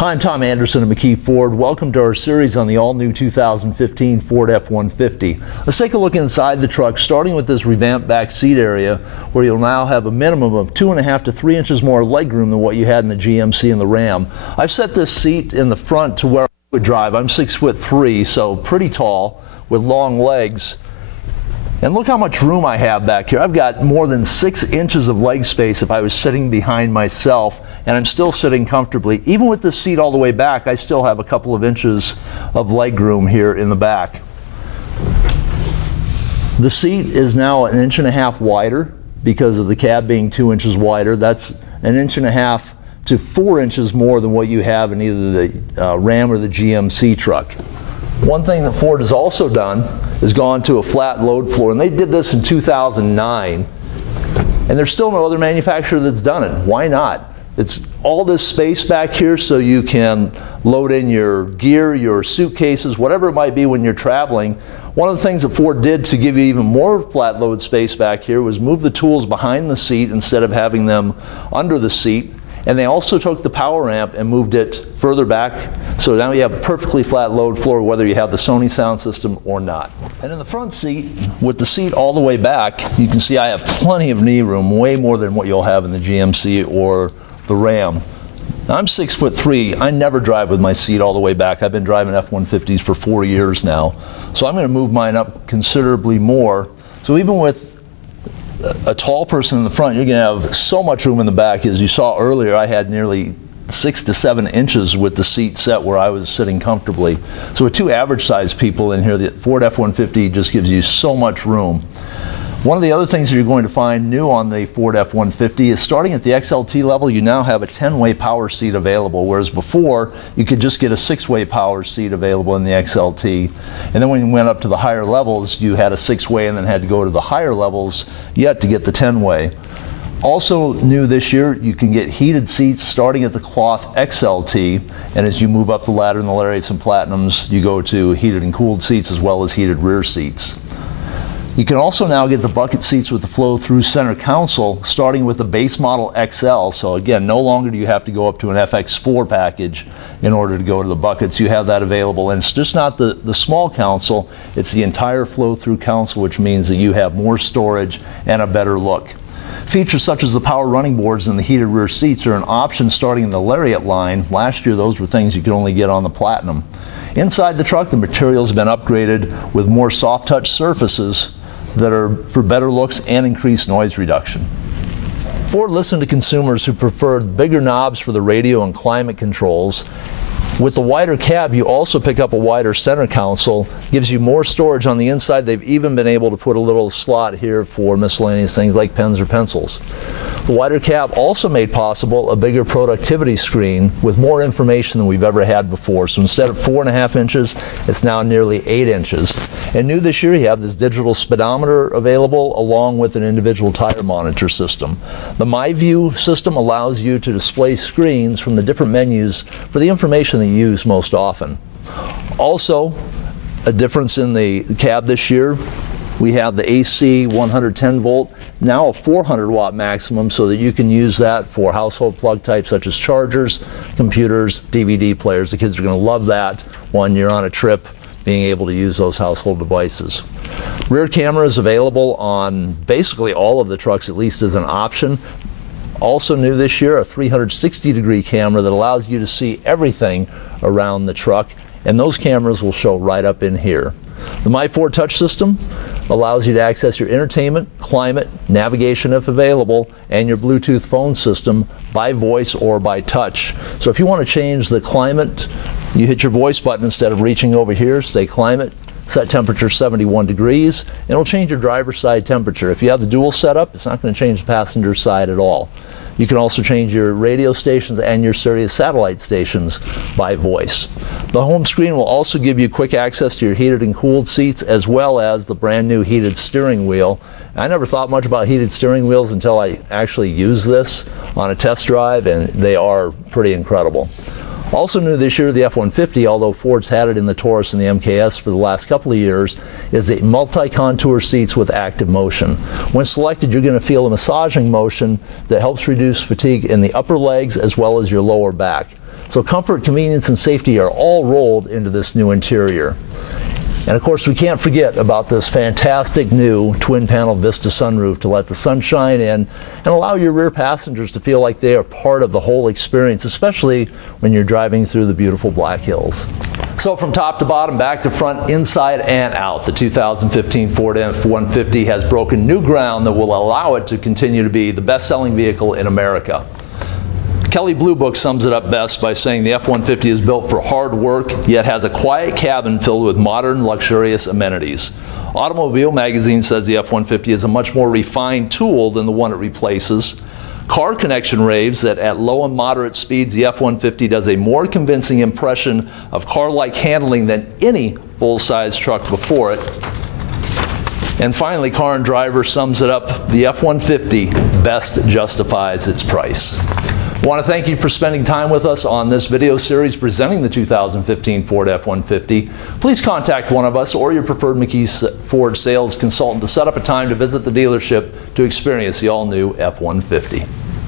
Hi, I'm Tom Anderson of McKie Ford. Welcome to our series on the all-new 2015 Ford F-150. Let's take a look inside the truck, starting with this revamped back seat area, where you'll now have a minimum of 2.5 to 3 inches more legroom than what you had in the GMC and the Ram. I've set this seat in the front to where I would drive. I'm 6'3", so pretty tall with long legs. And look how much room I have back here. I've got more than 6 inches of leg space if I was sitting behind myself, and I'm still sitting comfortably. Even with this seat all the way back, I still have a couple of inches of leg room here in the back. The seat is now 1.5 inches wider because of the cab being 2 inches wider. That's 1.5 inches to 4 inches more than what you have in either the Ram or the GMC truck. One thing that Ford has also done is gone to a flat load floor, and they did this in 2009, and there's still no other manufacturer that's done it. Why not? It's all this space back here so you can load in your gear, your suitcases, whatever it might be when you're traveling. One of the things that Ford did to give you even more flat load space back here was move the tools behind the seat instead of having them under the seat. And they also took the power amp and moved it further back, so now you have a perfectly flat load floor whether you have the Sony sound system or not. And in the front seat, with the seat all the way back, you can see I have plenty of knee room, way more than what you'll have in the GMC or the Ram. Now, I'm 6'3". I never drive with my seat all the way back. I've been driving F-150s for 4 years now, so I'm going to move mine up considerably more. So even with a tall person in the front, you're going to have so much room in the back. As you saw earlier, I had nearly 6 to 7 inches with the seat set where I was sitting comfortably. So with two average sized people in here, the Ford F-150 just gives you so much room. One of the other things that you're going to find new on the Ford F-150 is starting at the XLT level, you now have a 10-way power seat available, whereas before you could just get a 6-way power seat available in the XLT. And then when you went up to the higher levels, you had a 6-way and then had to go to the higher levels yet to get the 10-way. Also new this year, you can get heated seats starting at the cloth XLT, and as you move up the ladder in the Lariats and Platinums, you go to heated and cooled seats as well as heated rear seats. You can also now get the bucket seats with the flow-through center console, starting with the base model XL. So again, no longer do you have to go up to an FX4 package in order to go to the buckets. You have that available, and it's just not the small console, it's the entire flow-through console, which means that you have more storage and a better look. Features such as the power running boards and the heated rear seats are an option starting in the Lariat line. Last year, those were things you could only get on the Platinum. Inside the truck, the material's been upgraded with more soft touch surfaces that are for better looks and increased noise reduction. Ford listened to consumers who preferred bigger knobs for the radio and climate controls. With the wider cab, you also pick up a wider center console, gives you more storage on the inside. They've even been able to put a little slot here for miscellaneous things like pens or pencils. The wider cab also made possible a bigger productivity screen with more information than we've ever had before. So instead of 4.5 inches, it's now nearly 8 inches. And new this year, you have this digital speedometer available along with an individual tire monitor system. The MyView system allows you to display screens from the different menus for the information that you use most often. Also, a difference in the cab this year, we have the AC 110 volt, now a 400 watt maximum, so that you can use that for household plug types such as chargers, computers, DVD players. The kids are going to love that when you're on a trip, being able to use those household devices. Rear camera is available on basically all of the trucks, at least as an option. Also new this year, a 360-degree camera that allows you to see everything around the truck, and those cameras will show right up in here. The My4 touch system allows you to access your entertainment, climate, navigation if available, and your Bluetooth phone system by voice or by touch. So if you want to change the climate, you hit your voice button instead of reaching over here, say climate, set temperature 71 degrees, and it'll change your driver's side temperature. If you have the dual setup, it's not going to change the passenger side at all. You can also change your radio stations and your Sirius satellite stations by voice. The home screen will also give you quick access to your heated and cooled seats, as well as the brand new heated steering wheel. I never thought much about heated steering wheels until I actually used this on a test drive, and they are pretty incredible. Also new this year, the F-150, although Ford's had it in the Taurus and the MKS for the last couple of years, is the multi-contour seats with active motion. When selected, you're going to feel a massaging motion that helps reduce fatigue in the upper legs as well as your lower back. So comfort, convenience, and safety are all rolled into this new interior. And of course, we can't forget about this fantastic new twin panel Vista sunroof to let the sun shine in and allow your rear passengers to feel like they are part of the whole experience, especially when you're driving through the beautiful Black Hills. So from top to bottom, back to front, inside and out, the 2015 Ford F-150 has broken new ground that will allow it to continue to be the best-selling vehicle in America. Kelley Blue Book sums it up best by saying the F-150 is built for hard work, yet has a quiet cabin filled with modern, luxurious amenities. Automobile Magazine says the F-150 is a much more refined tool than the one it replaces. Car Connection raves that at low and moderate speeds, the F-150 does a more convincing impression of car-like handling than any full-size truck before it. And finally, Car and Driver sums it up, the F-150 best justifies its price. I want to thank you for spending time with us on this video series presenting the 2015 Ford F-150. Please contact one of us or your preferred McKie Ford sales consultant to set up a time to visit the dealership to experience the all-new F-150.